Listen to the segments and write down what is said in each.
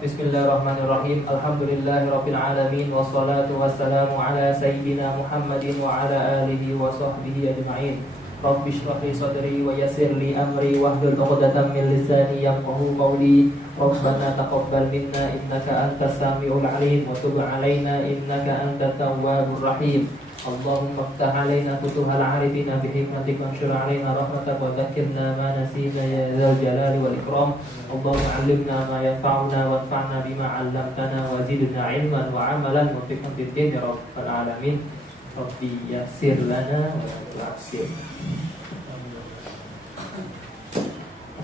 Bismillahirrahmanirrahim. Alhamdulillahirabbil alamin wassalatu wassalamu ala sayyidina Muhammadin wa ala alihi wa sahbihi ajma'in. Rabbi shrah li sadri wa yassir li amri wahlul 'uqdatam min lisani yafqahu qawli. Rabbana taqabbal minna innaka antas samiul 'alim wa tub 'alaina innaka antat tawwabur rahim. Allahumma iftah 'alaina futuhal 'arifina bi hikmatika wa anshur 'alaina rahmatak wa dzakkirna ma nasina ya dzal jalali wal ikram. Allahumma 'allimna ma yanfa'una wanfa'na bima 'allamtana wa zidna 'ilman wa 'amalan mufiqan fid-din ya rabbal alamin. Rabbi yassir lana wa tu'assir.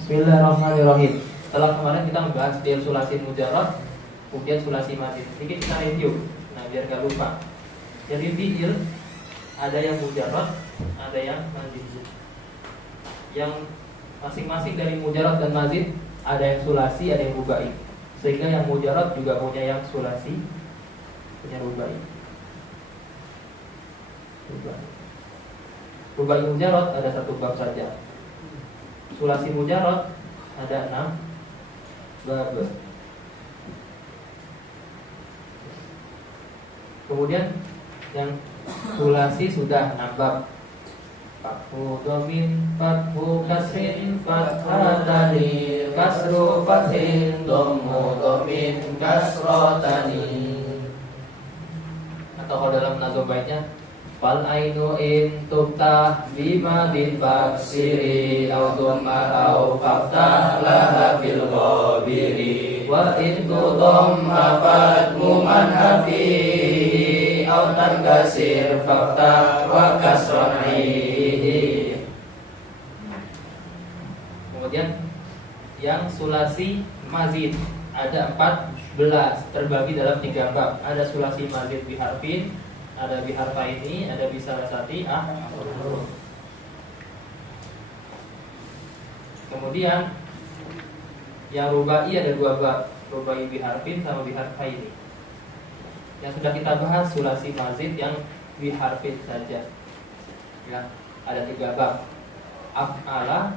Bismillahirrahmanirrahim. Setelah kemarin kita membahas fi'il sulasi mujarrad, kemudian sulasi mazid. Sedikit kita review. Nah, biar gak lupa. Jadi fi'il ada yang mujarrad, ada yang mazid. Yang masing-masing dari mujarrad dan mazid ada yang sulasi, ada yang rubai. Sehingga yang mujarrad juga punya yang sulasi, punya rubai. Rubai mujarrad ada satu bab saja. Sulasi mujarrad ada 6 bab. Kemudian yang sulasi sudah 6 bab. Fathu dhamin, fathu kasrin, fathatani, kasru fathin, dhammu dhamin, kasratani. Atau kalau dalam nazam baitnya, fal ainu in tuftah bima din faksiri au dhamma au faftah laha fil ghabiri wa in tudhamma fatmu man hafi au tankasir faftah wa kasranihi. Kemudian yang sulasi mazid ada 14, terbagi dalam 3 bab. Ada sulasi mazid biharfin, ada biharfaini, ada bisalasati huruf. Kemudian yang rubai ada 2 bab, rubai biharfin sama biharfaini. Yang sudah kita bahas sulasi mazid yang biharfin saja. Ya, ada 3 bab. Af'ala,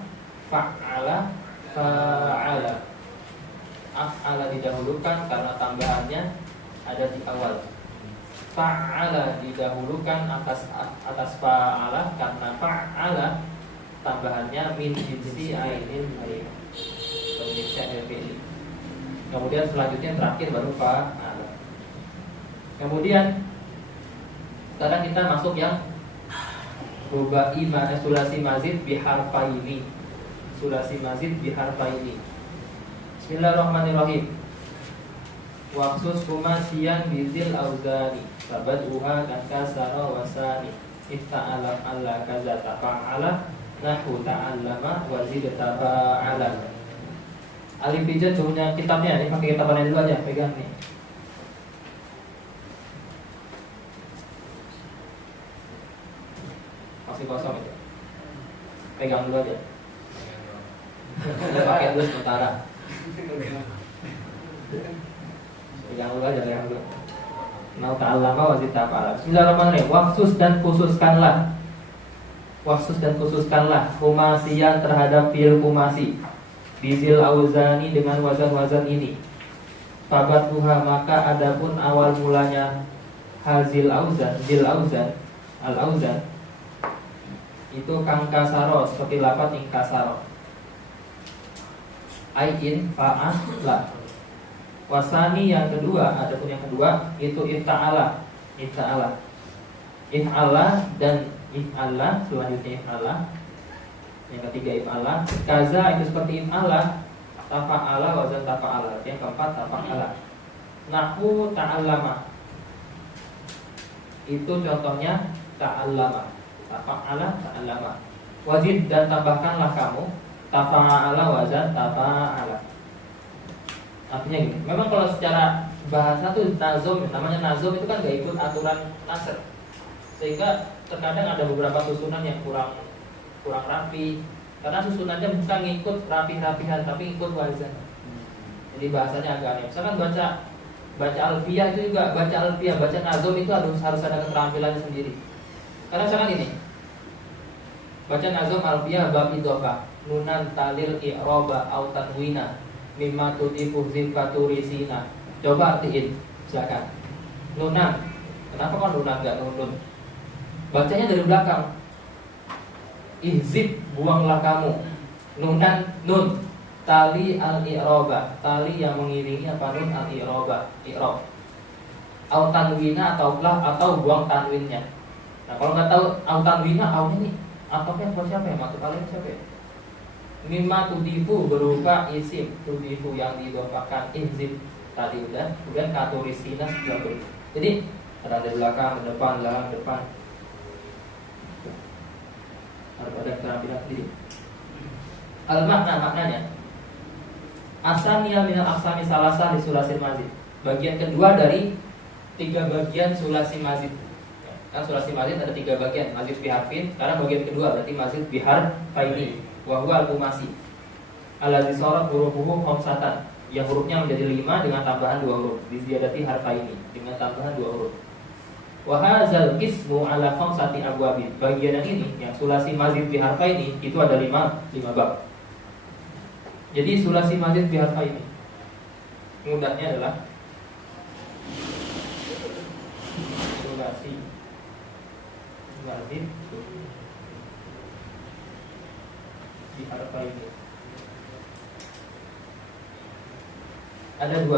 fa'ala, fa'ala. Af'ala didahulukan karena tambahannya ada di awal. Fa'ala didahulukan atas fa'ala karena fa'ala tambahannya min jinsi ainil baik. Kemudian selanjutnya terakhir baru fa'ala. Kemudian sekarang kita masuk yang rubai sulasi mazid biharfaini. Sulasi mazid biharfaini. Bismillahirrahmanirrahim. Waqsus kumasiyan bizil auzani sabad'uha kan kasara wasani ifta'ala alla kaza tafa'ala nahu ta'allama wa zid tafa'ala. Alif hijab punya kitabnya, ini pakai kitab lain dulu aja, pegang nih. Masih kosong itu. Pegang dulu aja. Kita pakai dulu sementara. Pegang dulu aja, pegang dulu. Mau ta'allama wa zid tafa'ala. Bismillahirrahmanirrahim. Waqsus dan khususkanlah. Waqsus dan khususkanlah kumasiyan terhadap fi'il kumasi. Bizil auzani dengan wazan-wazan ini. Fabatuha maka adapun awal mulanya hazil auzan, zil auzan, al auzan itu kang kasaro seperti lafaz ing kasaro. Ain fa'ala. Wasani yang kedua, adapun yang kedua itu ifta'ala. Ifta'ala. If'ala dan if'ala, selanjutnya if'ala. Yang ketiga if'ala. Kaza itu seperti if'ala. Tafa'ala wazan tafa'ala. Yang keempat tafa'ala. Nahu ta'allama. Itu contohnya ta'allama. Tafa'ala ta'allama. Wazid dan tambahkanlah kamu tafa'ala wazan tafa'ala. Artinya gini, memang kalau secara bahasa tuh nazom, namanya nazom itu kan gak ikut aturan nasr, sehingga terkadang ada beberapa susunan yang kurang rapi, karena susunannya bukan ngikut rapi-rapihan tapi ikut wazan. Jadi bahasanya agak aneh. Misalkan baca alfiyah itu juga baca alfiyah, baca nazom itu harus ada keterampilannya sendiri. Karena misalkan ini baca nazom alfiyah bab idhofah nunan talil i'roba au tanwina mimma tutifu zifatu risina. Coba artiin, silakan. Nunan. Kenapa kan nunan enggak nunun? Bacanya dari belakang. Ihzib, buanglah kamu. Nunan nun. Tali al-i'raba, tali yang mengiringi apa nun al-i'raba, i'rab. Au tanwina atau buang tanwinnya. Nah, kalau nggak tahu au tanwina, aunya nih ataunya buat siapa ya? Maksud kalian siapa ya? Mimma tudifu berupa isim, tudifu yang diidhofakan, ihzib tadi udah, kemudian katurisina sebelah beri. Jadi ada di belakang, depan, belakang, depan. Ada keterampilan sendiri. Maknanya asaniyah minal aksami salasa di sulasil mazid. Bagian kedua dari 3 bagian sulasi mazid. Kan sulasi mazid ada 3 bagian, mazid biharfin. Sekarang bagian kedua berarti mazid biharfaini. Wa huwa al-khumasi. Allazi sara hurufuhu khamsatan. Yang hurufnya menjadi 5 dengan tambahan 2 huruf. Di ziyadati harfaini dengan tambahan 2 huruf. Wa hadzal qismu ala khamsati abwabin. Bagian yang ini yang sulasi mazid biharfaini itu ada 5 bab. Jadi sulasi mazid biharfaini mudahnya adalah sulasi mazid biharfaini. Ada 2.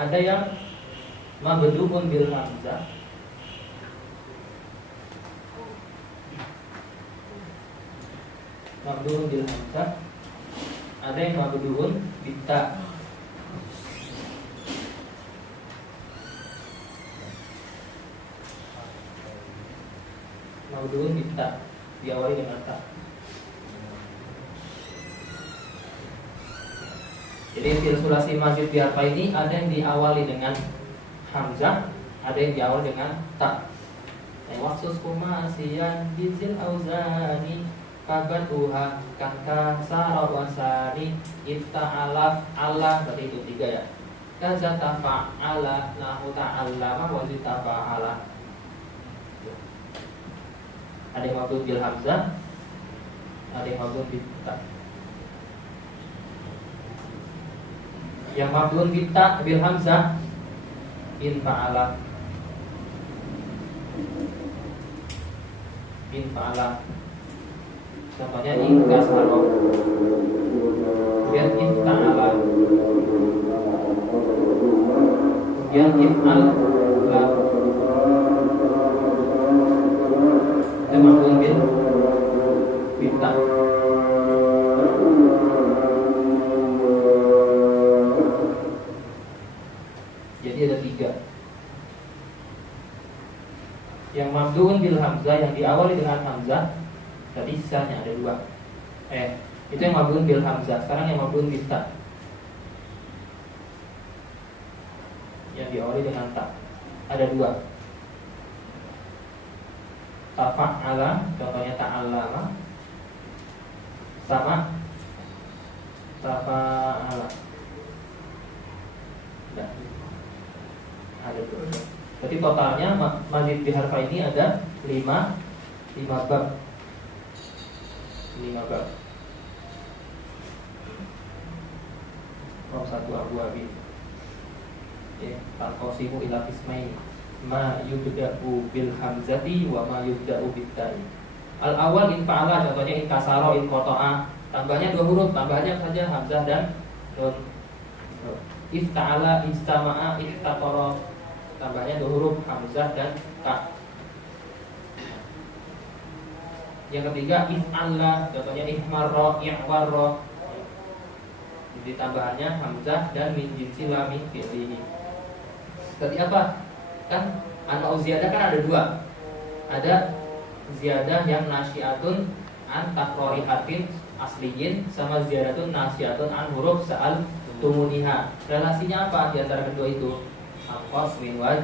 Ada yang mabdu'un bil hamzah, mabdu'un bil hamzah. Ada yang mabdu'un bitta. Mabdu'un bitta diawali dengan ta. Jadi fil sulasi mazid biharfaini ada yang diawali dengan hamzah, ada yang diawali dengan ta. Waksus kumasiyan bizil auzani kabatuha kanka sarawasani ifta'ala Allah, berarti itu 3 ya. Kaza tafa'ala lahu ta'allama wa zitafa'ala. Ada yang mabdun bil hamzah, ada yang mabdun bil ta. Yang mabdun bil hamzah in fa'ala, in fa'ala. Contohnya in kasaro, kemudian in ta'ala, kemudian in al-la. Itu mabdun bil ta. Jadi ada 3. Yang mabdun bil hamzah yang diawali dengan hamzah, tadi sisanya ada 2. Itu yang mabdun bil hamzah. Sekarang yang mabdun bil ta, yang diawali dengan ta, ada 2. Tafa'ala, contohnya ta'allama, sama tafa'ala. Nah, ada 2. Berarti totalnya mazid biharfaini ada 5 bab. 5 bab. Satu abu abi. Al-qasimu ila qismaini. Ma yubda'u bil hamzati wa ma yubda'u bit ta'i. Al-awwal in fa'ala, contohnya in kasara, in qata'a. Tambahnya 2 huruf, tambahnya saja hamzah dan nun. Ifta'ala, istama'a, ihtaqara. Tambahnya 2 huruf, hamzah dan ta. Yang ketiga if'alla, contohnya ihmarra, i'warra. Jadi tambahannya hamzah dan min jinsi lam min fi'lihi. Berarti apa? Kan an-nau ziyadah kan ada 2. Ada ziyadah yang nasyiatun an takrorihatin asliyin, sama ziyadatun nasyiatun an huruf sa'al tumuniha. Relasinya apa di antara kedua itu? Aqwas min waj.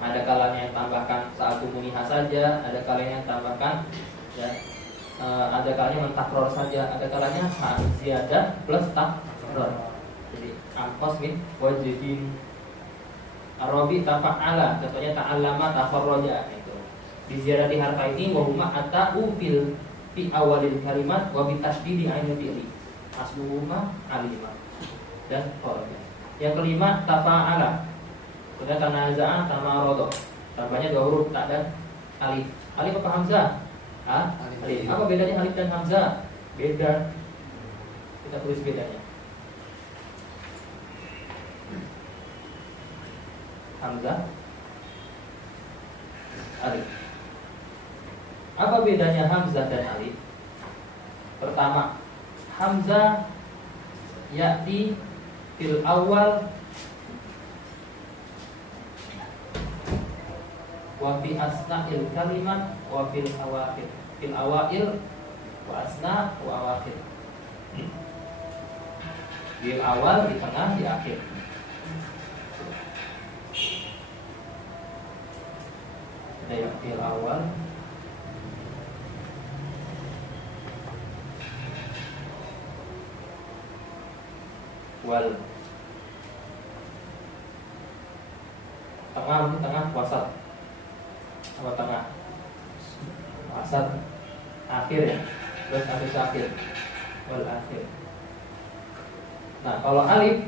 Ada kalanya yang tambahkan sa'al tumuniha saja, ada kalanya yang tambahkan ya, ada kalanya mentakror saja, ada kalanya ziyadah plus takror. Jadi aqwas min wajibin. Arabi tafa'ala, contohnya ta'allama tafarroja itu. Di ziyadati harfa ini wa huma ata'u fil fi awalil kalimat wa bi tasydidi ainil fi'li. Asluhuma alima dan qala. Yang kelima tafa'ala. Kemudian tanaza'a tamarada. Tambahnya dua huruf ta dan alif. Alif apa hamzah? Alif. Apa bedanya alif dan hamzah? Beda. Kita tulis bedanya. Hamzah, alif. Apa bedanya hamzah dan alif? Pertama, hamzah ya'ti fil awal wa fi asna'il kalimat wa fil awakhir. Fil awail wa asna wa awakhir. Di awal, di tengah, di akhir. Ada yang fil awal, wal tengah wasat. Apa tengah? Wasat akhir ya. Terus akhir wal akhir. Nah, kalau alif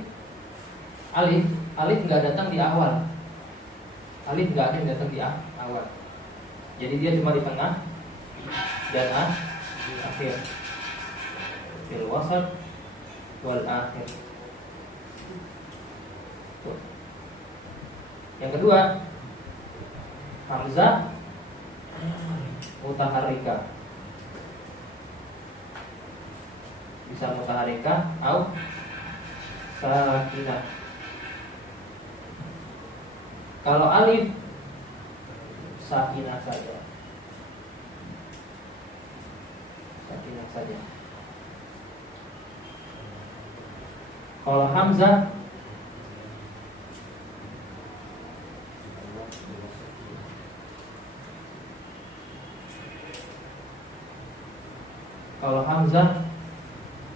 nggak datang di awal. Alif nggak ada yang datang di awal. Jadi dia cuma di tengah dan akhir. Fil wasat wal akhir. Tuh. Yang kedua, hamzah mutaharrika. Bisa mutaharrika atau sakinah. Kalau alif sakinah saja. Sakinah saja. Kalau hamzah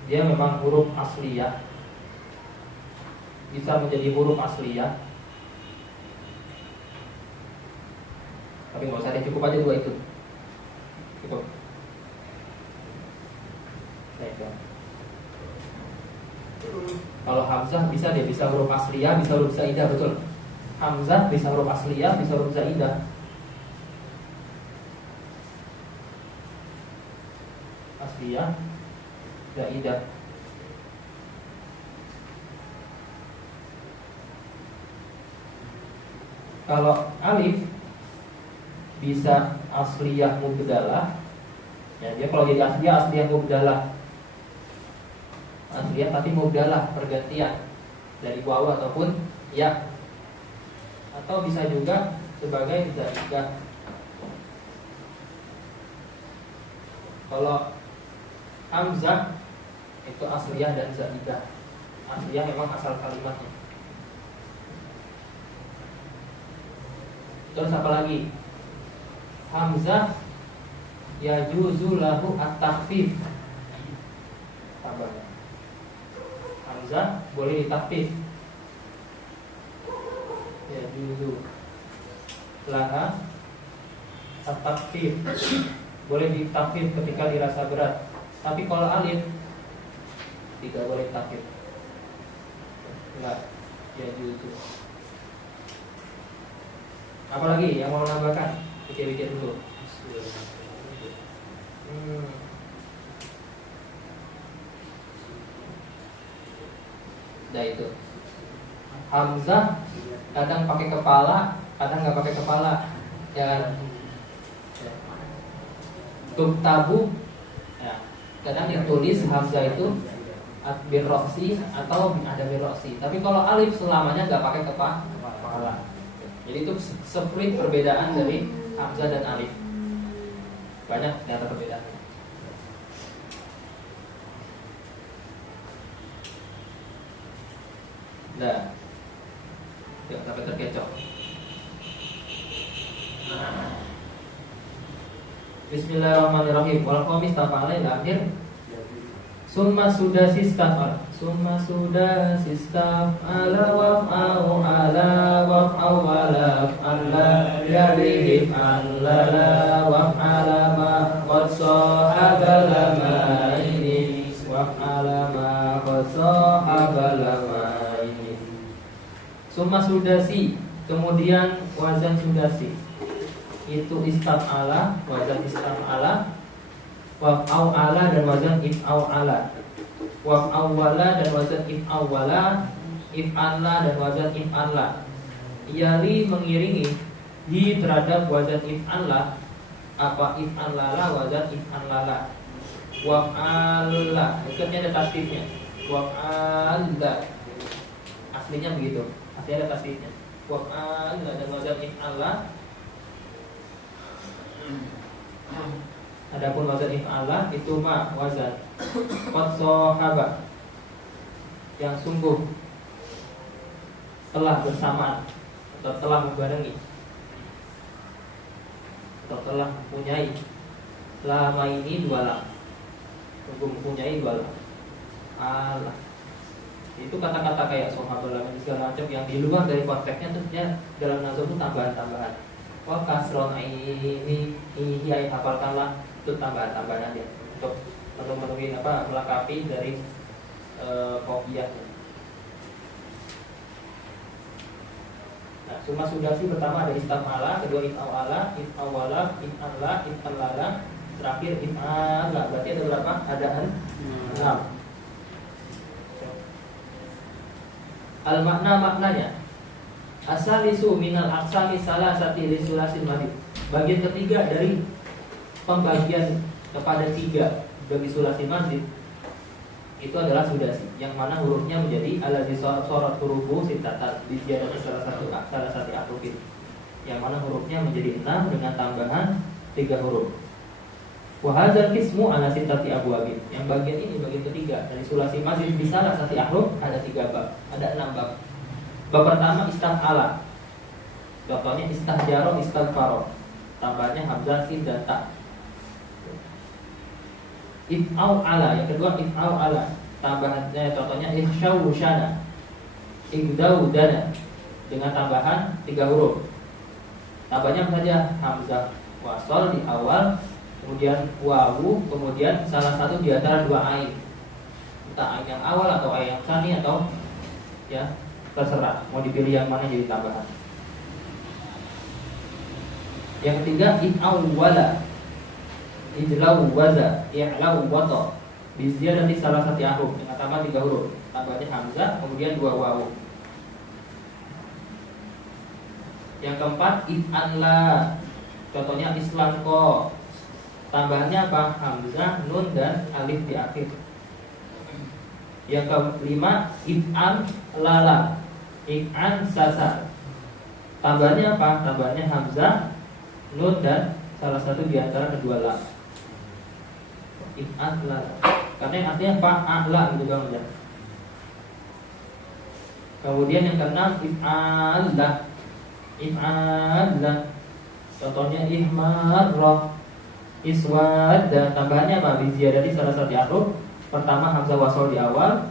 dia memang huruf asliyah. Bisa menjadi huruf asliyah. Tapi nggak usah deh, cukup aja dua itu. Cukup. Kalau hamzah bisa dia bisa huruf asliyah, bisa huruf zaidah, betul. Hamzah bisa huruf asliyah, bisa huruf zaidah. Asliyah, zaidah. Kalau alif bisa asliyah mubdalah. Ya, dia kalau jadi asliyah mubdalah. Asliyah tapi mubdalah, pergantian dari wawu ataupun ya. Atau bisa juga sebagai zaidah. Kalau hamzah itu asliyah dan zaidah. Asliyah memang asal kalimatnya. Terus apa lagi? Hamzah yajuzu lahu at-takhfif. Tambahnya hamzah boleh ditakhfif. Yajuzu laha at-takhfif. Boleh ditakhfif ketika dirasa berat. Tapi kalau alif tidak boleh takhfif. Enggak, yajuzu. Apalagi yang mau menambahkan? Pikir-pikir dulu. Nah itu hamzah kadang pakai kepala, kadang nggak pakai kepala. Ya kan? Tuktabu, ya. Kadang ditulis hamzah itu birroksi atau ada birroksi. Tapi kalau alif selamanya nggak pakai kepala. Jadi itu split perbedaan dari hamzah dan alif. Banyak ternyata perbedaan. Nah, jangan sampai terkecoh. Bismillahirrahmanirrahim. Wal qamis tafa'ala ila akhir. Summa sudah sistaf. Summa sudah sistaf ala waf'au ala waf'au ala alla yalihim alla waf'ala ma qad sahaba sudasi, kemudian wazan sudasi itu istam'ala, wazan istam'ala, waf'au'ala dan wazan if'au'ala, waf'au'ala dan wazan if'au'ala, if'anla dan wazan if'anla. Yali mengiringi di terhadap wazan if'anla apa if'anlala, wazan if'anlala. Waf'alla, ikutnya ada tasdifnya. Waf'alla, aslinya begitu, aslinya ada tasdifnya. Waf'alla dan wazan if'anla. Adapun wazan if'ala itu wazan qad sahaba, yang sungguh telah bersamaan atau telah membarengi atau telah mempunyai. Lama ini dua lam, sungguh mempunyai dua lam. Allah, itu kata-kata kayak sahabat lam segala macam yang di luar dari konteksnya, terusnya dalam nazam itu tambahan-tambahan. Wah kasron ini hafalkanlah, itu tambahan-tambahan ya untuk memenuhi melengkapi dari kopiahnya. Nah, summa sudasi pertama ada istam'ala, kedua if'au'ala, if'awala, if'anla, if'anlala, terakhir if'ala. Berarti ada berapa? Ada 6. Al-makna, maknanya asalisu minal aksami salasati li sulasil madid. Bagian ketiga dari pembagian kepada 3 bagi sulasil madid itu adalah sudasi, yang mana hurufnya menjadi alladzi sorot hurufu sitatan di ziyadati salah satu akrufin, yang mana hurufnya menjadi 6 dengan tambahan 3 huruf. Wa hadzal qismu ala sittati abwabin. Yang bagian ini bagian ketiga dari sulasi mazid di salah satu ahruf ada 3 bab, ada 6 bab. Bab pertama istam'ala. Contohnya istahjaro, istaghfaro. Tambahnya hamzah, sin dan ta. If'au'ala, yang kedua if'au'ala. Tambahannya contohnya ihsyawushana, igdaudana, dengan tambahan 3 huruf. Tambahnya saja hamzah wasol di awal, kemudian wawu, kemudian salah satu di antara 2 ain. Entah ain yang awal atau ain yang tsani atau ya terserah mau dipilih yang mana jadi tambahan. Yang ketiga if'auwala, ijlau waza, i'lau wata, biziyadati salah satu ahruf, dengan tambah 3 huruf. Tambahnya hamzah, kemudian 2 wawu. Yang keempat if'anla, contohnya islamko. Tambahannya apa? Hamzah, nun dan alif di akhir. Yang kelima if'an lala, if'an sasa. Tambahannya apa? Tambahannya hamzah, nun dan salah satu di antara kedua lam. If'an lala, karena yang artinya fa'ala gitu Bang ya. Kemudian yang keenam if'allah, if'allah. Contohnya ihmarrah, iswad, dan tambahannya apa? Biziyadati salah satu ahruf. Pertama hamzah wasol di awal,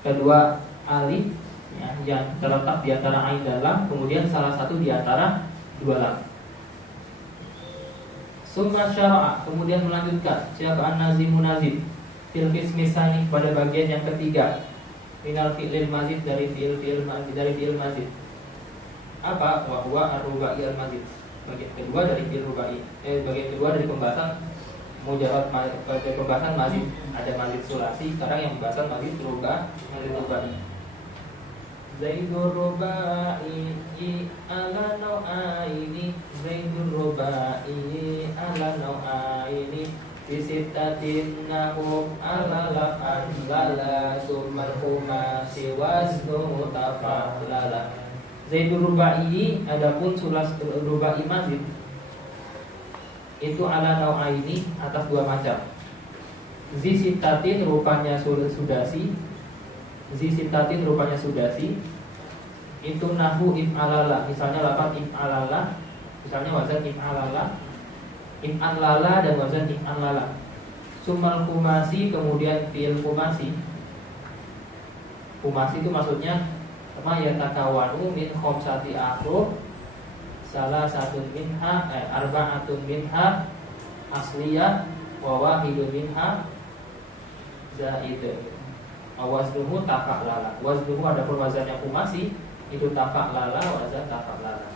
kedua alif ya, yang terletak di antara ain dan lam, kemudian salah satu di antara 2 lam. Summa syara'a, kemudian melanjutkan siapa an-nazimun nazim fil qismi tsani, pada bagian yang ketiga minal fi'lil mazid, dari fi'il mazid. Apa? Wa huwa ar-rubai al-mazid. Bagian kedua dari fi'il rubai. Bagian kedua dari pembahasan mujarrad, pembahasan mazid. Ada mazid sulasi, sekarang yang pembahasan mazid rubai. Zaidur rubai ala nau'aini, Zaidur rubai ala nau'aini, bisitatin nahum ala laf'an lala, summal khumasi waznu tafa'lala. Zaidur rubai, adapun sulas rubai mazid itu ala nau'aini, atas 2 macam. Zisitatin rupanya sudasi, zisitatin rupanya sudasi. Itu nahu if'alala, misalnya lafaz if'alala, misalnya wazan if'alala, if'anlala dan wazan if'anlala. Sumal kumasi, kemudian fi'il kumasi. Kumasi itu maksudnya ma yatakawanu min khamsati ahruf, salah satu minha arba'atun minha asliyah wa wahidun minha zaid. Waznuhu tafa'lala. Waznuhu adapun wazannya kumasi Itu tafa'lala wazan tafa'lala.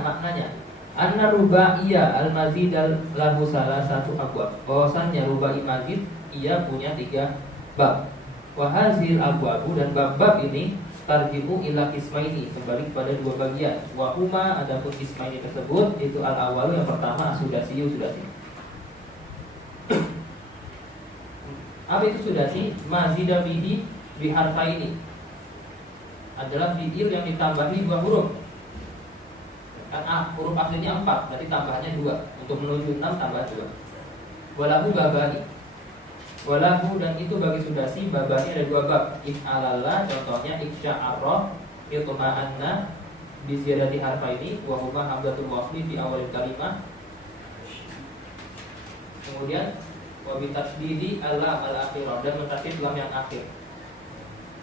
Maknanya anna rubaiyah al-mazid lahu salah satu abwab. Bahwasannya rubai mazid ia punya 3 bab. Wa hazil abwabu, dan bab-bab ini tarjimu ila qismaini, kembali kepada 2 bagian. Wa huma, adapun qismaini tersebut itu al-awwalu, yang pertama sudasi. Apa itu sudasi? Mazida bihi biharfaini, adalah fi'il yang ditambahi 2 huruf. Kan huruf aslinya 4, berarti tambahannya 2. Untuk menuju 6 tambah 2. Walahu babani. Walahu, dan itu bagi sudasi babani ada 2 bab. If'alalla, contohnya iksya'arra, itma'anna bi ziyadati harfaini wa huma hamzatul wasli fi awal kalimah. Kemudian wa bi tasdidi alla al-akhirah, dan mentasydid lam yang akhir.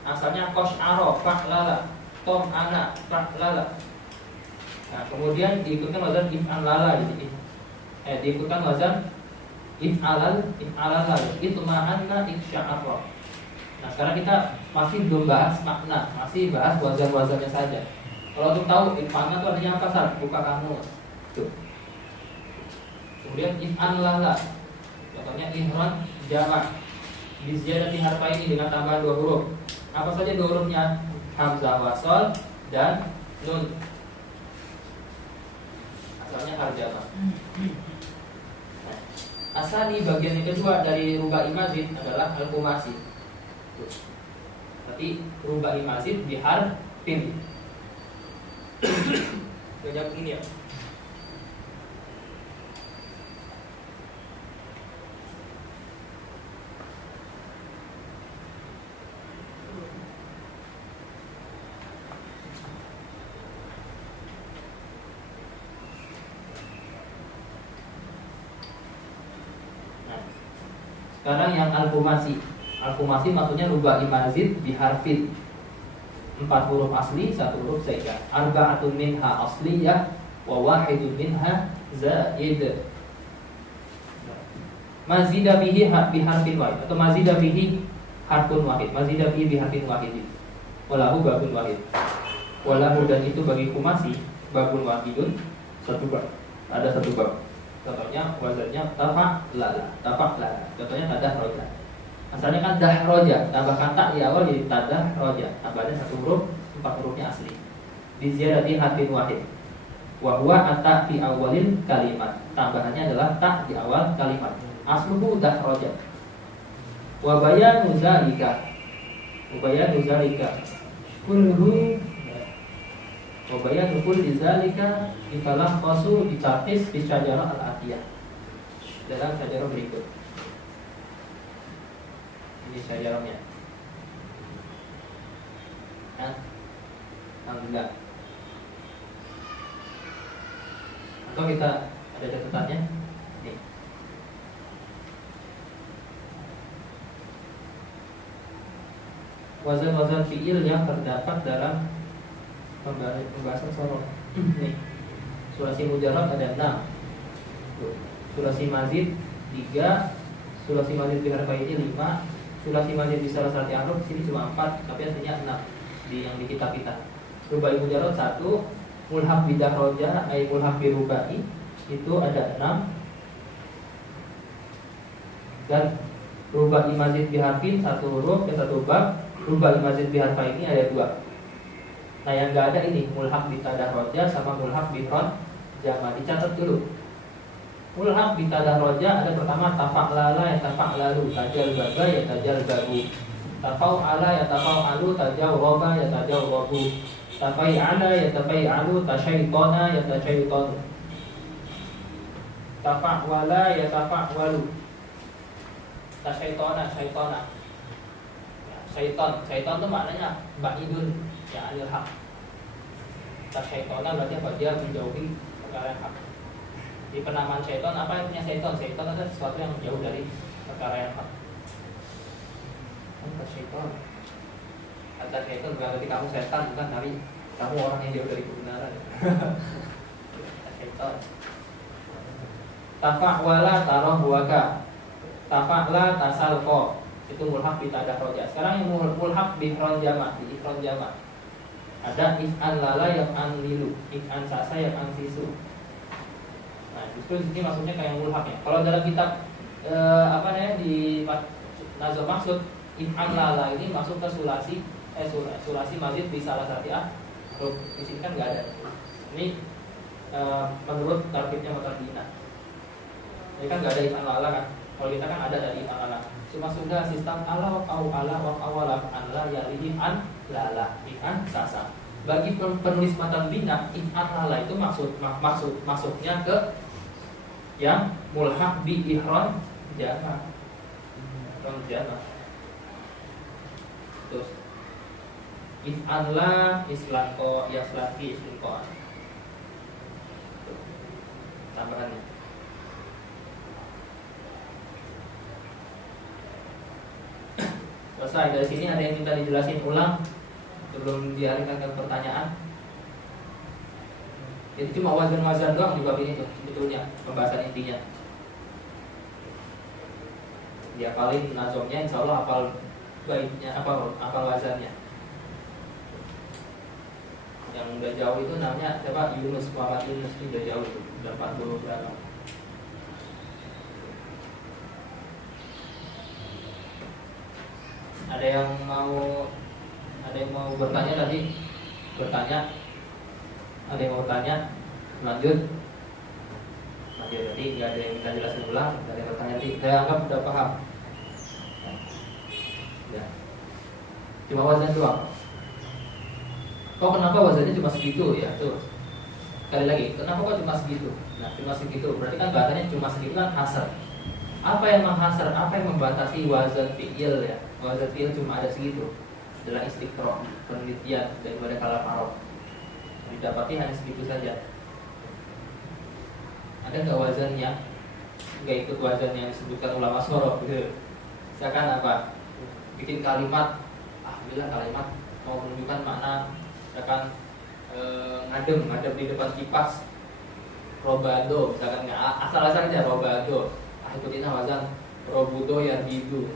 Asalnya qash'ara fa'lala, tom'ana fa'lala. Nah, kemudian diikutkan wazan if'alala di sini. Diikutkan wazan if'alala, itma'anna iksya'arra. Nah, sekarang kita masih belum bahas makna, masih bahas wazan-wazannya saja. Kalau untuk tahu if'alna itu artinya apa, Sar? Buka kamu. Tuh. Kemudian if'alala, contohnya ihron jamak biziyadati harfaini, dengan tambahan 2 huruf. Apa saja 2 hurufnya? Hamzah wasol dan nun. Asalnya harjama. Asani, bagian yang kedua dari rubai mazid adalah al-khumasi. Berarti rubai mazid biharfin. Banyak ini ya. Sekarang yang al-khumasi. Al-khumasi maksudnya rubai mazid biharfin. 4 huruf asli, 1 huruf zaidah. Arba'atun minha asliyah wa wahidun minha zaid. Mazida bihi biharfin wahid, atau mazida bihi harfun wahid. Mazida bihi biharfin wahid. Walahu babun wahid. Walahu, dan itu bagi khumasi babun wahidun, 1 bab. Ada 1 bab. Contohnya wazannya tafa'lala. Contohnya tadahroja. Asalnya kan dahroja, tambahkan tak di awal jadi tadahroja. Tambahnya 1 huruf, 4 hurufnya asli. Di ziyadati harfin wahid. Wa huwa ata fi awalil kalimat. Tambahannya adalah tak di awal kalimat. Asluhu dahroja. Wa bayanu zalika. Kulluhu Wabayat ukul dizalika dikalah kosu dicatis di syajarah al-atiyah, dalam syajarah berikut. Ini syajarahnya. Alhamdulillah. Atau kita ada catatannya. Nih. Wazan-wazan fi'il yang terdapat dalam pembahasan sorof. Nih, sulasi mujarrad ada 6, sulasi mazid 3, sulasi mazid bi harfaini 5, sulasi mazid bi salasati ahruf sini cuma 4, tapi aslinya 6 yang di kitab kita. Rubai mujarrad 1, mulhaq bi dahroja ay mulhaq bi rubai itu ada 6, dan rubai mazid bi harfin 1 huruf dan 1 bab. Rubai mazid bi harfaini ada 2. Nah, yang nggak ada ini mulhaq bi tadahroja sama mulhaq bi ron jama. Dicatat dulu. Mulhaq bi tadahroja ada pertama tafa'lala ya tafa'lalu, tajal baga ya tajal bagu, tafa'ala ya tafa'alu, tajal roba ya tajal robu, tafai'ala ya tafai'alu, tasyaitona ya tasyaitonu, tafa'wala ya tafa'walu, tasyaitona syaitona. Syaiton itu maknanya ba'idun ya anil haq. Tasyaitona berarti apa? Dia menjauhi perkara yang hak. Di penamaan syaiton, apa artinya syaiton? Syaiton adalah sesuatu yang jauh dari perkara yang hak. Syaiton. Kata syaiton bukan berarti kamu setan, bukan, tapi kamu orang yang jauh dari kebenaran. Syaiton. Tafa'wala tarohuwaka, tafa'la tasalko, itu mulhaq bi tadahroja. Sekarang yang mulhaq bi ikhron jama, di ikhron jama. Ada if'an lala yang an lilu, if'an sasa yang an sisu. Nah, justru di sini maksudnya kayak mulhak ya. Kalau dalam kitab di nazar maksud if'an lala ini masuk ke sulasi mazid di salah satu huruf. Di sini kan nggak ada. Ini menurut tarkibnya Mutardina. Ini kan nggak ada if'an lala kan. Kalau kita kan ada dari if'an lala. Cuma sudah sistem ala au ala wa awala an la yalihi an lala if'an sasa. Bagi penulis matan bina, if'an lala itu maksudnya ke yang mulhaq bi ihron jama. Ihron jama. Terus if'an la islanko yaslaki islanko. Tambahannya. Selesai. Dari sini ada yang minta dijelasin ulang sebelum dialihkan ke pertanyaan. Itu cuma wazan-wazan doang di bab ini tuh sebetulnya pembahasan intinya. Dia paling nazomnya insya Allah hafal baiknya hafal wazannya. Yang udah jauh itu namanya siapa? Yunus, Muhammad Yunus itu udah jauh itu, udah 40 berapa. Ada yang mau bertanya tadi? Bertanya? Ada yang mau bertanya? Lanjut. Jadi nggak ada yang minta jelasin ulang. Ada yang bertanya tadi? Saya anggap udah paham. Ya. Cuma wazan doang. Kok kenapa wazannya cuma segitu ya? Tuh. Sekali lagi, kenapa kok cuma segitu? Nah, cuma segitu. Berarti kan bahasanya cuma segitu kan hasar. Apa yang menghasar? Apa yang membatasi wazan fi'il ya? Wazan fi'il cuma ada segitu. Adalah istiqra, penelitian daripada kalam Arab. Didapati hanya segitu saja. Ada nggak wazan yang nggak ikut wazan yang disebutkan ulama sorof gitu? Misalkan apa? Bikin kalimat, bila kalimat mau menunjukkan makna, misalkan ngadem di depan kipas, robado, misalkan asal-asal aja robado. Ikutin wazan robudo yang bidu.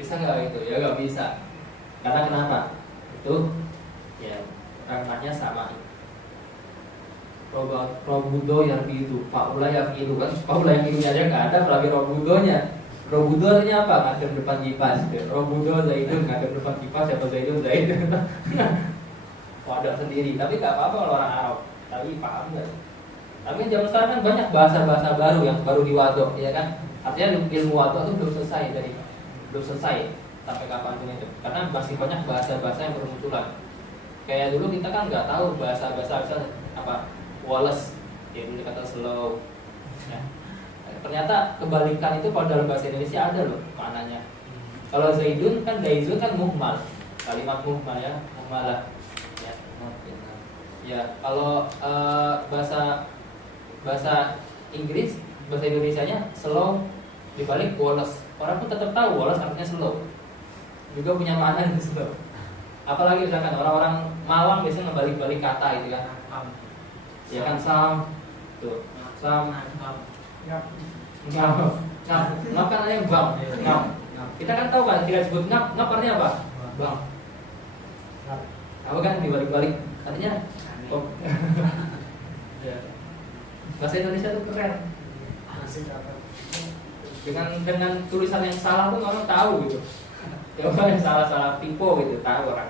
Bisa nggak itu? Ya nggak bisa. Karena kenapa? Itu ya kalimatnya sama. Robudo yang bidu, faula yang bidu kan, faula yang bidunya aja nggak ada, apalagi robudonya. Robudo artinya apa? Ngadem depan kipas. Robudo zaidun ngadem depan kipas, siapa zaidun zaidun. Wadah sendiri. Tapi nggak apa-apa kalau orang Arab. Tapi paham nggak? Tapi zaman sekarang kan banyak bahasa-bahasa baru yang baru diwadok, ya kan? Artinya ilmu wadok itu belum selesai sampai kapanpun itu. Karena masih banyak bahasa-bahasa yang bermunculan. Kayak dulu kita kan nggak tahu bahasa-bahasa apa Wallace, ya dulu kata slow. Ya. Ternyata kebalikan itu kalau dalam bahasa Indonesia ada loh maknanya. Kalau zaidun kan zaidun kan muhmal, kalimat muhmal ya, muhmalah. Ya kalau bahasa Inggris, bahasa Indonesianya slow dibalik Wallace. Orang pun tetap tahu Wallace artinya slow. Juga punya makna itu slow. Apalagi misalkan orang-orang Malang biasanya ngebalik-balik kata itu kan. Ya kan sam, tuh sam, ngap kan ada yang bang, ngap. Kita kan tahu kan, kita sebut ngap artinya apa? Bang. Apa kan dibalik-balik artinya? Ya. Bahasa Indonesia itu keren. Dengan tulisan yang salah pun orang tahu gitu. Ya orang yang salah tipe gitu tahu orang.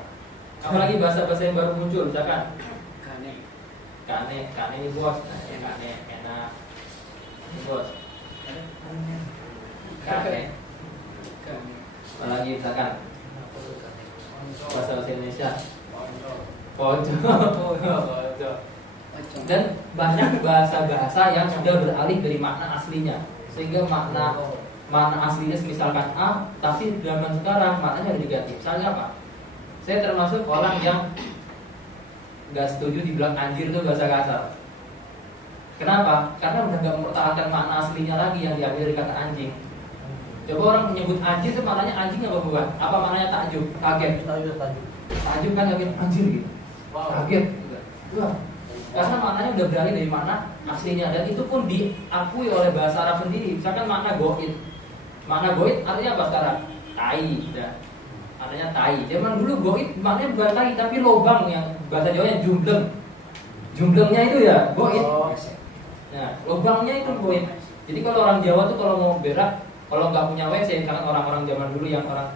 Apalagi bahasa-bahasa yang baru muncul, misalkan kane ini bos, kane enak, ini bos, kane. Apalagi misalkan bahasa Indonesia, pojok. Dan banyak bahasa-bahasa yang sudah beralih dari makna aslinya, sehingga makna aslinya misalkan A, tapi zaman sekarang maknanya negatif. Misalnya apa? Saya termasuk orang yang nggak setuju dibilang anjir itu bahasa kasar. Kenapa? Karena udah nggak mempertahankan makna aslinya lagi yang diambil dari kata anjing. Coba orang menyebut anjir itu maknanya anjing apa bukan? Apa maknanya takjub? Kaget. Takjub kan kaget anjir gitu. Kaget. Wah. Karena maknanya udah beralih dari makna aslinya, dan itu pun diakui oleh bahasa Arab sendiri. Misalkan makna goit. Makna goit artinya apa sekarang? Tai. Ya. maknanya tai. Zaman dulu goib maknanya bukan tai tapi lobang, yang bahasa Jawanya jumbleng. Jumblengnya itu ya goib. Nah, lobangnya itu goib. Jadi kalau orang Jawa tuh kalau mau berak, kalau nggak punya WC, misalkan orang-orang zaman dulu yang orang,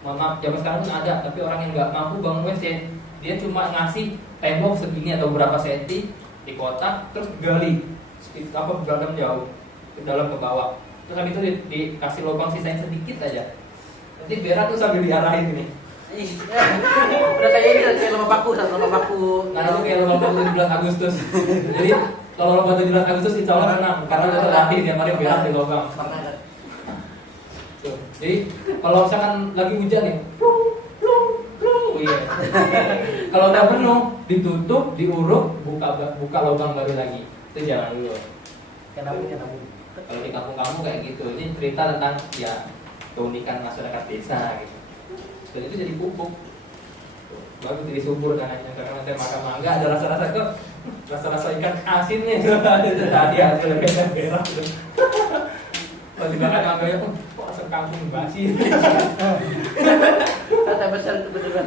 mohon maaf, zaman sekarang pun ada, tapi orang yang nggak mampu bangun WC, dia cuma ngasih tembok segini atau berapa senti di kotak, terus gali apa ke dalam jauh, ke dalam ke bawah. Terus habis itu dikasih lubang sisain sedikit aja. Nanti berak tuh sambil diarahin gini. Udah kayak ini, kayak lomba paku. Nah itu kayak lomba paku 17 Agustus. Jadi kalau lomba 17 Agustus insya Allah menang, karena udah terlatih tiap hari berak di lubang. Tuh. Jadi kalau misalkan lagi hujan nih, kalau udah penuh ditutup, diuruk, buka lubang baru lagi. Itu jangan dulu. Kenapa? Kalau di kampung kamu kayak gitu, ini cerita tentang ya keunikan masyarakat desa gitu. Dan itu jadi pupuk, baru jadi subur kan aja. Karena nanti makan mangga ada rasa-rasa kok, rasa-rasa ikan asinnya itu ada tadi hasil ikan berak gitu. Kalau dimakan mangganya pun kok asal kampung basi. Kata besar itu beneran.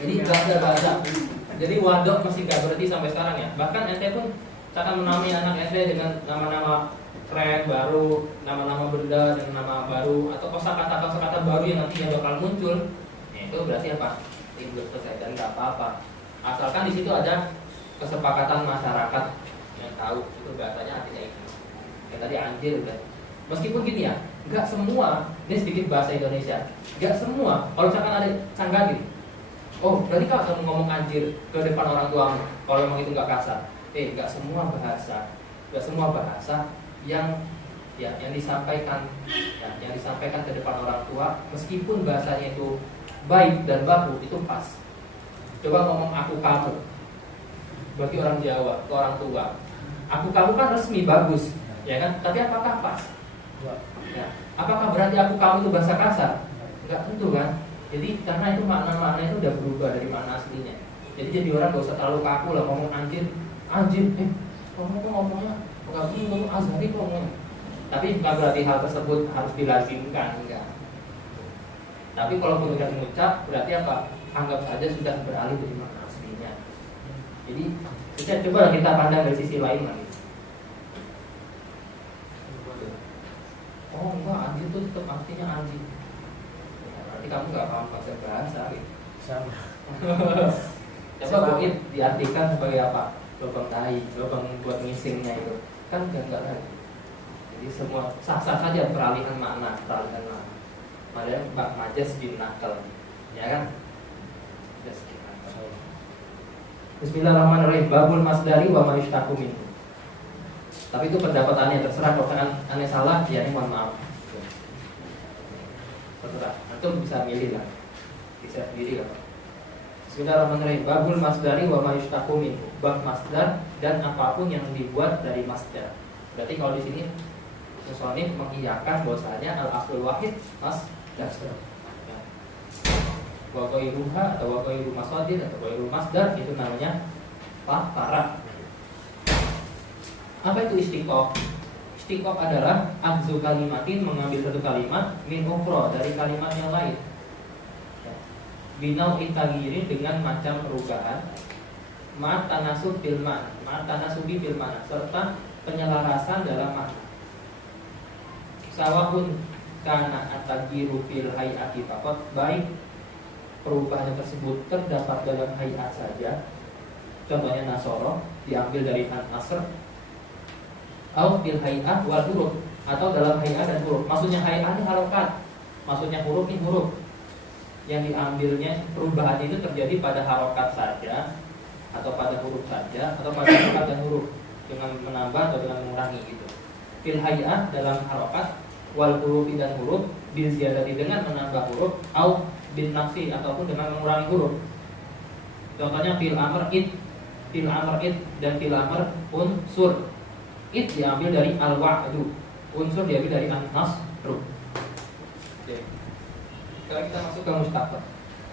Jadi nggak ada bahasa. Jadi wadok masih nggak berhenti sampai sekarang ya. Bahkan ente pun akan menamai anak ente dengan nama-nama keren baru, nama-nama benda dengan nama baru, atau kosakata baru yang nantinya bakal muncul. Nah, itu berarti apa? Itu selesai dan nggak apa-apa. Asalkan di situ ada kesepakatan masyarakat yang tahu itu bahasanya artinya itu. Yang tadi anjir udah. Meskipun gini ya, nggak semua. Ini sedikit bahasa Indonesia. Nggak semua. Kalau misalkan ada sanggadi, oh berarti kalau kamu ngomong anjir ke depan orang tuamu, kalau memang itu nggak kasar. Nggak semua bahasa yang disampaikan yang disampaikan ke depan orang tua, meskipun bahasanya itu baik dan baku, itu pas. Coba ngomong aku kamu bagi orang Jawa ke orang tua, aku kamu kan resmi bagus, ya kan? Tapi apakah pas? Ya. Apakah berarti aku kamu itu bahasa kasar? Enggak tentu kan? Jadi karena itu makna-makna itu udah berubah dari makna aslinya. Jadi orang gak usah terlalu kaku lah ngomong anjir, kamu kok ngomongnya ngomong azhari kok ngomong. Tapi bukan berarti hal tersebut harus dilazimkan, enggak. Tapi kalau udah mengucap berarti apa? Anggap saja sudah beralih dari makna aslinya. Jadi coba kita pandang dari sisi lain lagi. Oh enggak, anjing itu tetap artinya anjing. Berarti kamu nggak paham konsep bahasa gitu. Sama. Coba goib diartikan sebagai apa? Lubang tai, lubang buat ngisingnya itu. Kan enggak lagi. Jadi semua sah-sah saja peralihan makna. Padahal Mbak Majas bin Nakal, ya kan? Bismillahirrahmanirrahim. Babul masdari wa ma yushtaqu minhu. Tapi itu pendapat aneh, terserah. Kalau aneh salah, ya ini mohon maaf. Terserah. Antum bisa milih lah, bisa sendiri lah. Bismillahirrahmanirrahim. Babul masdari wa ma yushtaqu minhu. Bab masdar dan apapun yang dibuat dari masdar. Berarti kalau di sini musannif mengiyakan bahwasanya al aslul wahid masdar. Wa ghairuha atau wa ghairu masadir atau ghairu masdar itu namanya faraq. Apa itu istiqaq? Istiqaq adalah akzu kalimatin, mengambil satu kalimat min ukhra, dari kalimat yang lain. Binau itagiri, dengan macam perubahan. Ma'at tanasub bil ma'na, ma'at tanasubi bil ma'na, serta penyelarasan dalam makna. Sawahun kana atagiru fil hayati faqat, baik perubahan tersebut terdapat dalam hayat saja. Contohnya nasoro diambil dari an-nasr, atau fil hayat wal huruf, atau dalam hayat dan huruf. Maksudnya hayat ini harokat, maksudnya huruf ini huruf. Yang diambilnya perubahan itu terjadi pada harokat saja, atau pada huruf saja, atau pada harokat dan huruf, dengan menambah atau dengan mengurangi gitu. Fil hayat dalam harokat, wal huruf dan huruf, bil ziyadati dengan menambah huruf, au bin nafsi ataupun dengan mengurangi huruf. Contohnya fil amr id dan fil amr unsur. Id diambil dari al-wa'du, unsur diambil dari an-nasru. Sekarang kita masuk ke mustaqot.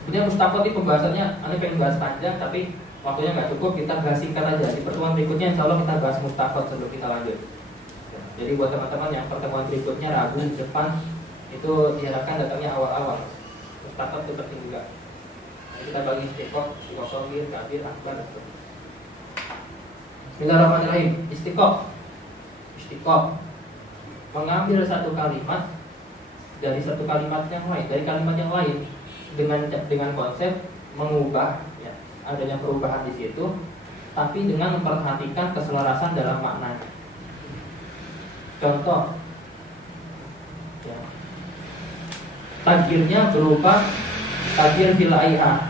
Kemudian mustaqot ini pembahasannya, anda pengen bahas panjang tapi waktunya nggak cukup, kita bahas singkat aja. Di pertemuan berikutnya insya Allah kita bahas mustaqot sebelum kita lanjut. Jadi buat teman-teman yang pertemuan berikutnya Rabu depan Itu diharapkan datangnya awal-awal. Mustaqab itu penting juga. Nah, kita bagi istiqoq, sogir, kabir, akbar. Bismillahirrahmanirrahim. Istiqoq mengambil satu kalimat dari satu kalimat yang lain, dari kalimat yang lain dengan konsep mengubah, ya, adanya perubahan di situ, tapi dengan memperhatikan keselarasan dalam maknanya. Contoh, ya, takdirnya berupa takdir fil ai'a,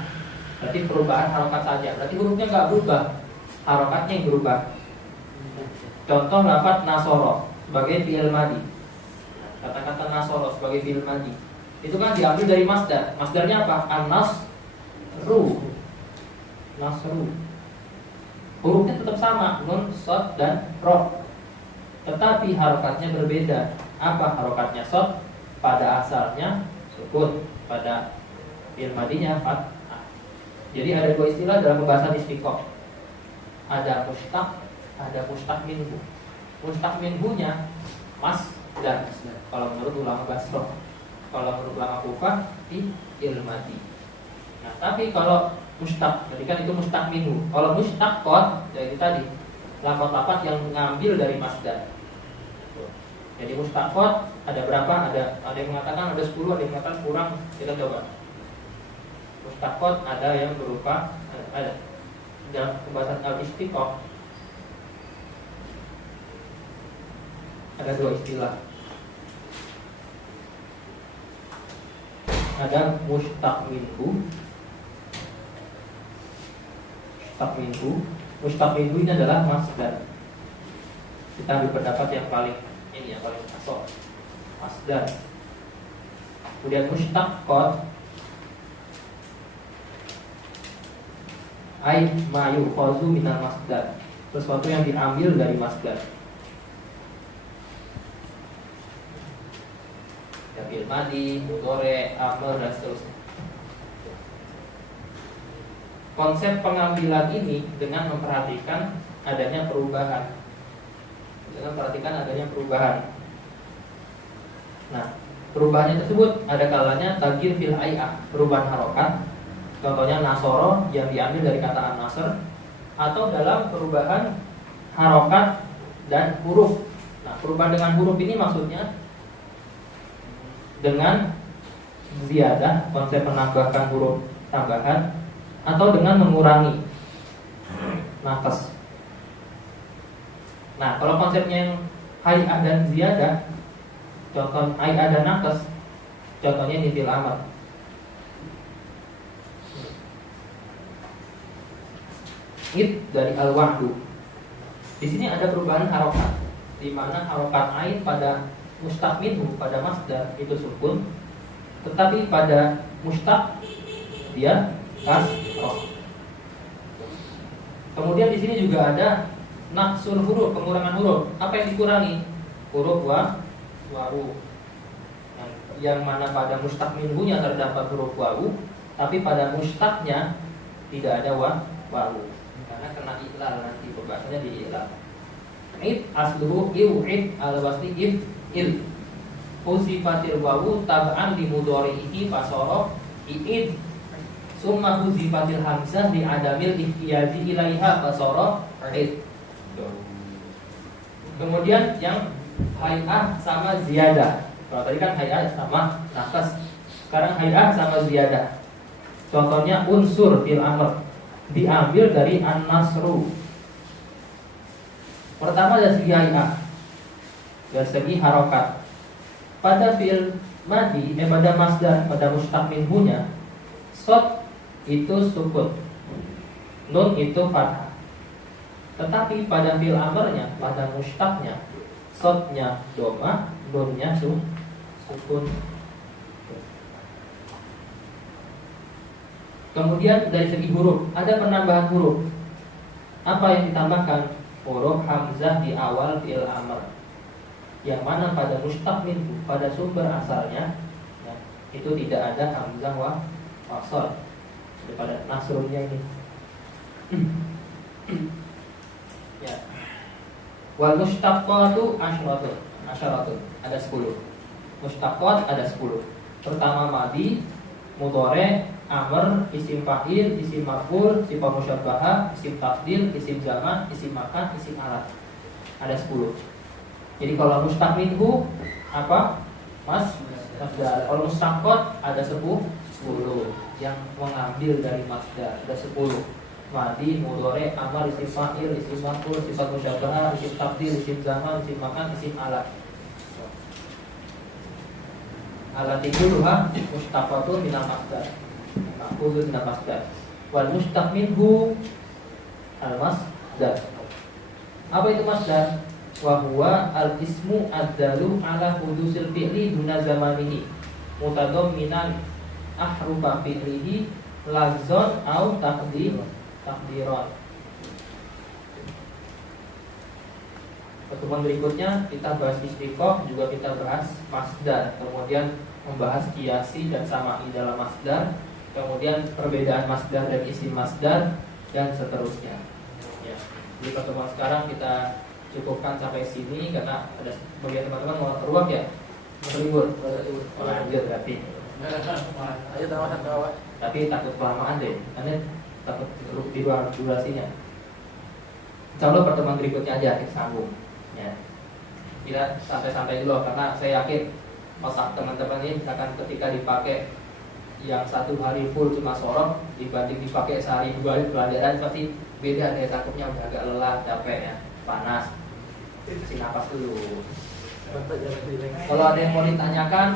berarti perubahan harokat saja, berarti hurufnya nggak berubah, harokatnya yang berubah. Contoh lafaz nasoro sebagai fi'il madi, kata-kata nasoro sebagai fi'il madi, itu kan diambil dari masdar. Masdarnya apa? An-nasru. Nasru. Hurufnya tetap sama, nun, sod, dan ro. Tetapi harokatnya berbeda. Apa harokatnya? Sod pada asalnya sukun, pada fi'il madinya fathah. Jadi ada dua istilah dalam pembahasan istiqoq. Ada mustaq, ada mustaq minhu. Mustaq minhunya masdar. Kalau menurut ulama Basrah, kalau menurut ulama Kufah fi'il madi. Nah, tapi kalau mustaq, jadi kan itu mustaq minhu. Kalau mustaqqat, jadi tadi lafaz-lafaz yang mengambil dari masdar. Jadi mustaqqat ada berapa? Ada yang mengatakan ada 10, ada yang mengatakan kurang. Kita coba. Mustaqqat ada yang berupa ada dalam pembahasan al-istiqoq ada dua istilah. Ada mustaq minhu. Mustaq minhu ini adalah masdar. Kita ambil pendapat yang paling ini, yang paling asal, masdar. Kemudian mustaqqat ai ma yu'khazu minal masdar, sesuatu yang diambil dari masdar. Ya, fi'il madi, mudhari, amr, dan seterusnya. Konsep pengambilan ini dengan memperhatikan adanya perubahan. Nah, perubahannya tersebut ada kalanya taghyir fil ai'ah, perubahan harokat. Contohnya nasoro yang diambil dari kata an-nasr, atau dalam perubahan harokat dan huruf. Nah, perubahan dengan huruf ini maksudnya dengan ziyadah, konsep menambahkan huruf tambahan, atau dengan mengurangi nafas. Nah, kalau konsepnya yang hay'ah dan ziyadah, contoh hay'ah dan nafas, contohnya ini fil amr. Id dari al-wahdu. Di sini ada perubahan harokat, di mana harokat ain pada mustaq minhu, pada masdar itu sukun, tetapi pada mustaq dia kasroh. Kemudian di sini juga ada naqsul huruf, pengurangan huruf. Apa yang dikurangi? Huruf wawu. Yang mana pada mustaq minhunya terdapat huruf wawu, tapi pada mustaqnya tidak ada wawu. Karena kena iklal, nanti pembahasannya di iklal. Id asluhu iw'id al-wasli il. Huzifatil wawu tab'an li mudhari'ihi fasara i'id. Summa huzifatil hamzah li adamil ihtiyaji ilaiha fasara id. Kemudian yang hay'ah sama ziyadah. Kalau tadi kan hay'ah sama nafas, sekarang hay'ah sama ziyadah. Contohnya unsur fil amr, diambil dari an-nasru. Pertama dari segi hay'ah, dari segi harokat. Pada fi'il madi, pada masdar, pada mustaq minhunya, sod itu sukun, nun itu fathah. Tetapi pada fi'il amrnya, pada mustaqnya, sodnya doma, nunnya sukun. Kemudian dari segi huruf, ada penambahan huruf. Apa yang ditambahkan? Huruf hamzah di awal fi'il amr, yang mana pada mustaq minhu, pada sumber asalnya, ya, itu tidak ada hamzah wasal daripada nasrunnya ini. Ya. Wal mustaqqatu asyaratun, ada 10. Mushtaqat ada 10. Pertama madi, mudhari, amr, isim fa'il, isim maf'ul, sifat musyabbahah, isim tafdil, isim zaman, isim makan, isim alat. Ada 10. Jadi kalau mustaq minhu apa? Masdar. Kalau mustaqat ada 10 yang mengambil dari masdar. Ada 10. Madi, mudhari, amr, isim fa'il, isim maf'ul, sifat musyabbahah, isim tafdil, isim zaman, isim makan, isim alat. Alat itu luha mustaqatun minal masdar. Ma'khudun minal masdar. Wal mustaq minhu al masdar. Apa itu masdar? Wa huwa al ismu ad-dalu ala hudusil fi'li duna zamanihi mutadamminan ahrufa fi'lihi lafzan au takdiran. Pertemuan berikutnya kita bahas istiqoh, juga kita bahas masdar, kemudian membahas kiasi dan sama'i dalam masdar, kemudian perbedaan masdar dan isim masdar, dan seterusnya. Ya. Di pertemuan sekarang kita cukupkan sampai sini karena ada bagian teman-teman mau keluar ya, mau libur, lanjut berarti. Ayo tawahan kawan. Tapi takut kelamaan deh, karena takut di luar durasinya. Insya Allah pertemuan berikutnya aja kita sambung. Ya. Kita santai-santai dulu karena saya yakin otak teman-teman ini misalkan ketika dipakai yang 1 hari full cuma sorong dibanding dipakai sehari 2 hari pelajaran pasti beda deh, takutnya udah agak lelah, capek ya, panas. Isi napas dulu. Kalau ada yang mau ditanyakan,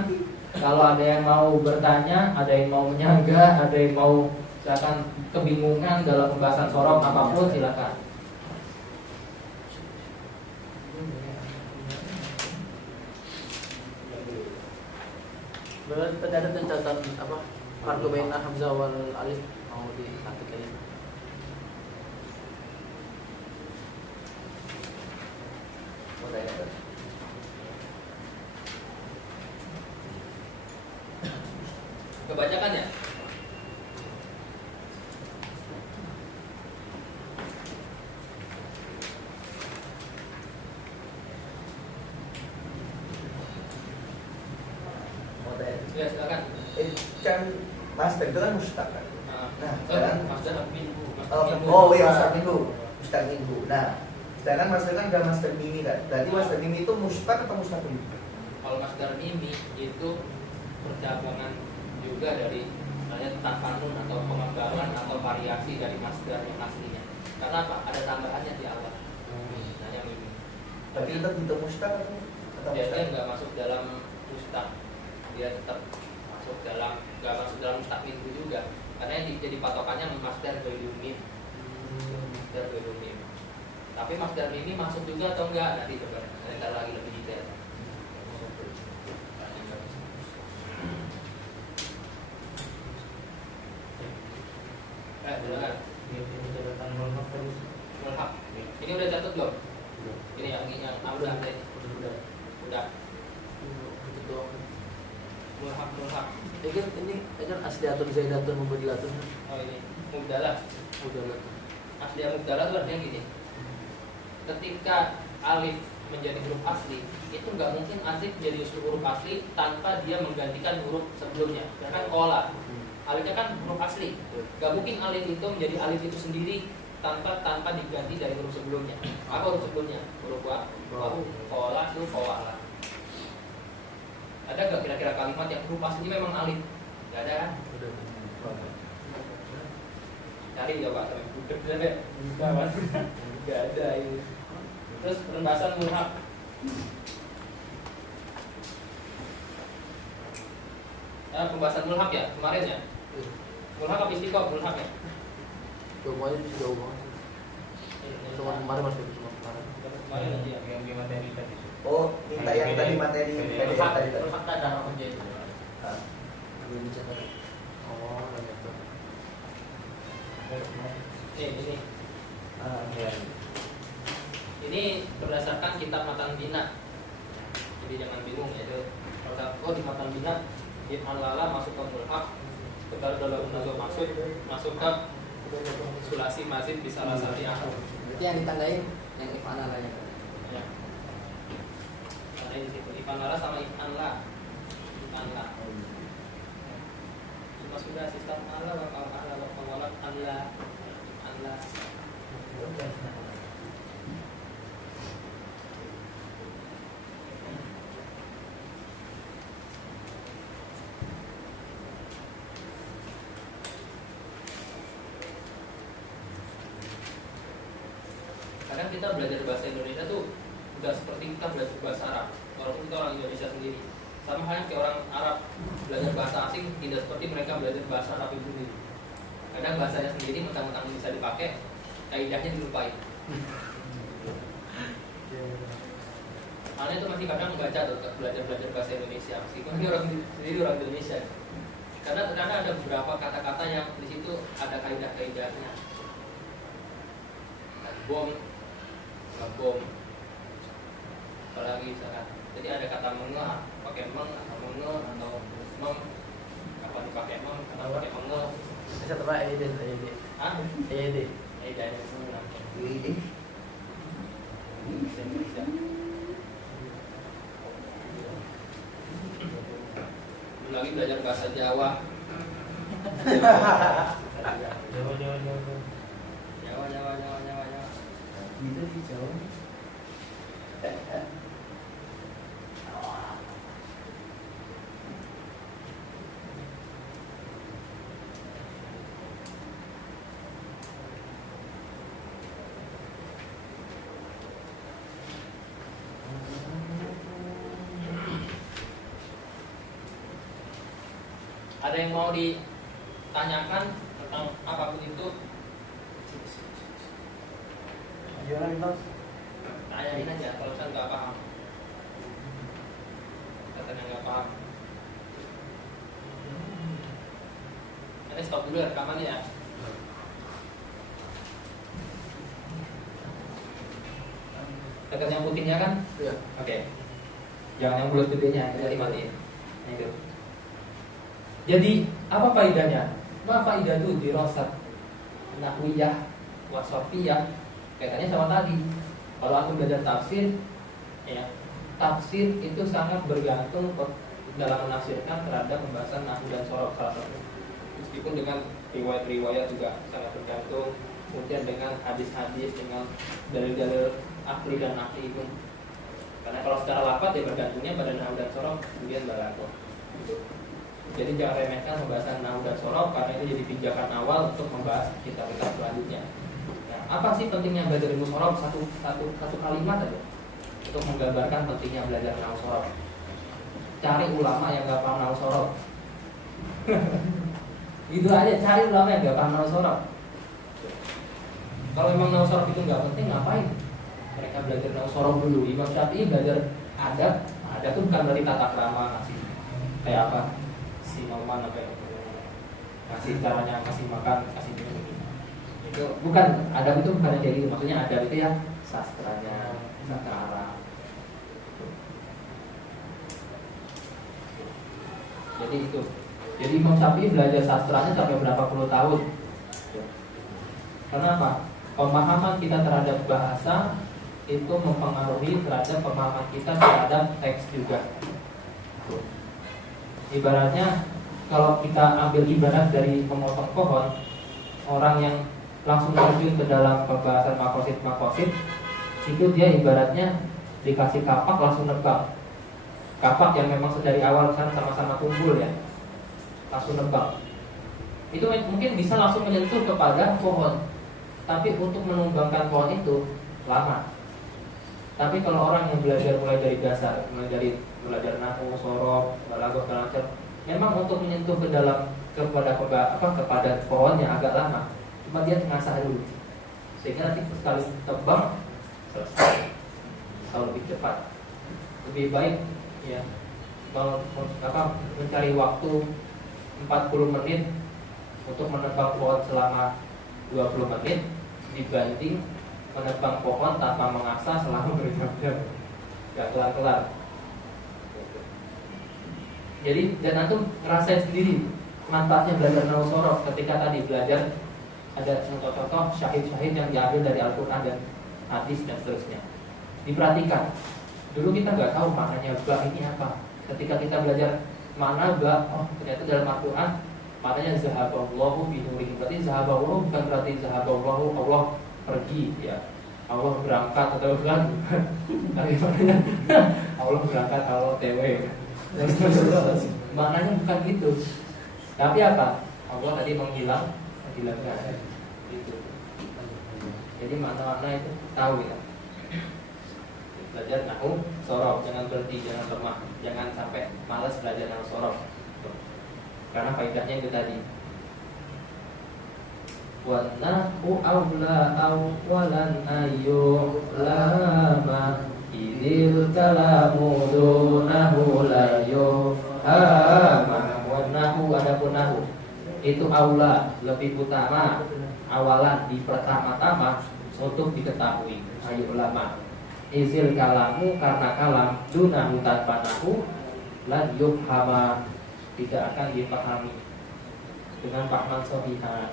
kalau ada yang mau bertanya, ada yang mau menyanggah, ada yang mau silakan kebingungan dalam pembahasan sorong apapun silakan. Tadi ada catatan apa? Farqu baina hamzah wal alif mau diangkat aja. Kebacakan ya? Ya silakan. Kan masdar itu kan mustaq kan. Nah, sekarang masdar minggu. Iya masdar minggu, mustaq minggu. Nah, sedangkan masdar kan ada masdar mimi kan. Berarti masdar mimi itu mustaq atau mustaq minggu? Kalau masdar mimi itu percabangan juga dari misalnya tafanun atau pengembangan atau variasi dari masdar yang aslinya. Karena apa? Ada tambahannya di awal. Nah, yang mimi. Tapi tetap itu mustaq atau biasanya nggak masuk dalam mustaq. Dia tetap nggak masuk dalam mustaq minggu juga, karena yang jadi patokannya masdar bailumim. Masdar bailumim. Tapi masdar ini masuk juga atau enggak? Nanti coba ntar lagi lebih detail. Silakan. Mulhaq. Ini udah catat belum? Ini yang udah. Udah. Mulhaq. Ini kan asliatun zaidatun mubadilatun. Oh ini mubdalah. Asli mubdalah itu artinya gini. Ketika alif menjadi huruf asli, itu nggak mungkin alif menjadi huruf asli tanpa dia menggantikan huruf sebelumnya. Karena kola, alifnya kan huruf asli. Nggak mungkin alif itu menjadi alif itu sendiri tanpa diganti dari huruf sebelumnya. Apa huruf sebelumnya? Huruf wa, kola, itu koala. Ada nggak kira-kira kalimat yang huruf aslinya memang alif? Nggak ada kan? Cari ya Pak, sampai budek deh. Nggak ada ini. Terus pembahasan mulhaq. Pembahasan mulhaq ya kemarin ya. Mulhaq apa istiqoh? Mulhaq ya. Semuanya jauh banget. Cuma kemarin masih Kemarin aja yang materi tadi. Oh, minta yang tadi materi tadi. Mulhaq ada apa jadi? Ini. Ini berdasarkan kitab Matan Bina. Jadi jangan bingung ya. Kalau di Matan Bina, Ibn Lala masuk ke mulhaq, Ketar dalam masuk ke sulasi mazid di salah satu akhir. Berarti yang ditandain yang Ibn Lala ya. Ya. Ada di situ Ibn Lala sama Ibn La. Allah. Cuma sudah sistem Allah wa Allah wa Allah Allah. Kadang kita belajar bahasa Indonesia tuh udah seperti kita belajar bahasa Arab, walaupun kita orang Indonesia sendiri. Sama halnya kayak orang Arab belajar bahasa asing, tidak seperti mereka belajar bahasa Arab itu sendiri. Kadang bahasanya sendiri mentang-mentang bisa dipakai, kaidahnya dilupain. Halnya itu masih kadang membaca tuh belajar bahasa Indonesia, meskipun dia orang sendiri orang Indonesia. Karena ternyata ada beberapa kata-kata yang di situ ada kaidah-kaidahnya. Bom, apalagi misalkan. Jadi ada kata menge, pakai meng atau menge atau mem, apa dipakai mem atau pakai menge. Bisa tebak EYD. Ah, EYD. dari semua. Ini Bisa. Lagi belajar bahasa Jawa. Jawa. gitu sih jauh. Ada yang mau ditanyakan tentang apapun itu? Tanyain aja kalau saya nggak paham. Katanya nggak paham. Nanti stop dulu ya rekamannya ya. Tekan yang putihnya kan? Iya. Oke. Jangan yang bulat gedenya, jadi matiin. Itu. Jadi apa faedahnya? Apa faedah itu dirasat nahwiyah wasofiyah? Kaitannya sama tadi. Kalau aku belajar tafsir, ya, tafsir itu sangat bergantung dalam menafsirkan terhadap pembahasan nahwu dan sorof salah satu. Meskipun dengan riwayat-riwayat juga sangat bergantung, kemudian dengan hadis-hadis, dengan dalil-dalil akli dan akli itu. Karena kalau secara lafaz ya bergantungnya pada nahwu dan sorof, kemudian balaghah. Gitu. Jadi jangan remehkan pembahasan nahwu dan sorof karena itu jadi pijakan awal untuk membahas kitab-kitab selanjutnya. Apa sih pentingnya belajar ilmu sorof? Satu kalimat aja untuk menggambarkan pentingnya belajar nahwu sorof. Cari ulama yang gak paham nahwu sorof. Gitu aja, cari ulama yang gak paham nahwu sorof. Kalau memang nahwu sorof itu gak penting, ngapain mereka belajar nahwu sorof dulu? Imam Syafi'i belajar adab. Adab itu bukan berarti tata krama ngasih kayak apa si Noman apa ya, ngasih caranya kasih makan, kasih minum. Itu bukan, adab itu bukan kayak gitu. Maksudnya adab itu ya sastranya, sastra Arab. Jadi itu. Jadi Imam Syafi'i belajar sastranya sampai berapa puluh tahun. Kenapa? Pemahaman kita terhadap bahasa itu mempengaruhi terhadap pemahaman kita terhadap teks juga. Ibaratnya kalau kita ambil ibarat dari memotong pohon, orang yang langsung terjun ke dalam pembahasan makosid, itu dia ibaratnya dikasih kapak langsung nebang. Kapak yang memang dari awal kan sama-sama kumpul ya, langsung nebang. Itu mungkin bisa langsung menyentuh kepada pohon, tapi untuk menumbangkan pohon itu lama. Tapi kalau orang yang belajar mulai dari dasar, mulai dari belajar nahwu, sorof, balaghah, kalam, memang untuk menyentuh ke dalam kepada pohonnya agak lama. Cuma dia mengasah dulu, sehingga nanti sekali tebang selesai, kalau lebih cepat. Lebih baik ya mencari waktu 40 menit untuk menebang pohon selama 20 menit dibanding menebang pohon tanpa mengasah selama berjam-jam, gak kelar-kelar. Jadi dan antum ngerasain sendiri manfaatnya belajar nahwu sorof ketika tadi belajar ada contoh-contoh syahid-syahid yang diambil dari Al-Quran dan hadis dan seterusnya. Diperhatikan. Dulu kita nggak tahu maknanya ba ini apa. Ketika kita belajar mana enggak, oh ternyata dalam Al-Quran maknanya zahaballahu binurihim. Berarti zahaballahu bukan berarti zahaballahu Allah pergi ya, Allah berangkat atau bukan. Bagaimana? Allah berangkat, Allah TW. Maknanya bukan gitu. Tapi apa? Allah tadi menghilangkan itu. Jadi makna-makna itu tahu ya. Belajar nahu sorof, jangan berhenti, jangan lemah, jangan sampai malas belajar nahu sorof. Karena faedahnya itu tadi. Wa nahu aula awalan ayu lama idil kalamu dunahu layu hama. Wa nahu adapun nahu itu aula lebih utama, awalan di pertama-tama untuk diketahui. Ayu lama izil kalamu karena kalam dunahu tanpa nahu lan yufhama tidak akan dipahami dengan pahman sahihah.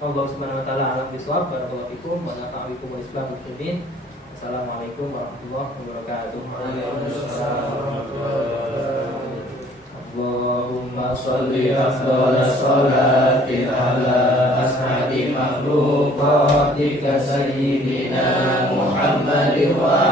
Allah Subhanahu wa taala alam bisawab. Barakallahu fikum wa nafa'u bikum wa islamul muslimin. Assalamualaikum warahmatullahi wabarakatuh. Allahumma shalli afdhala salatin ala as'adi makhluqatika sayyidina Muhammadin wa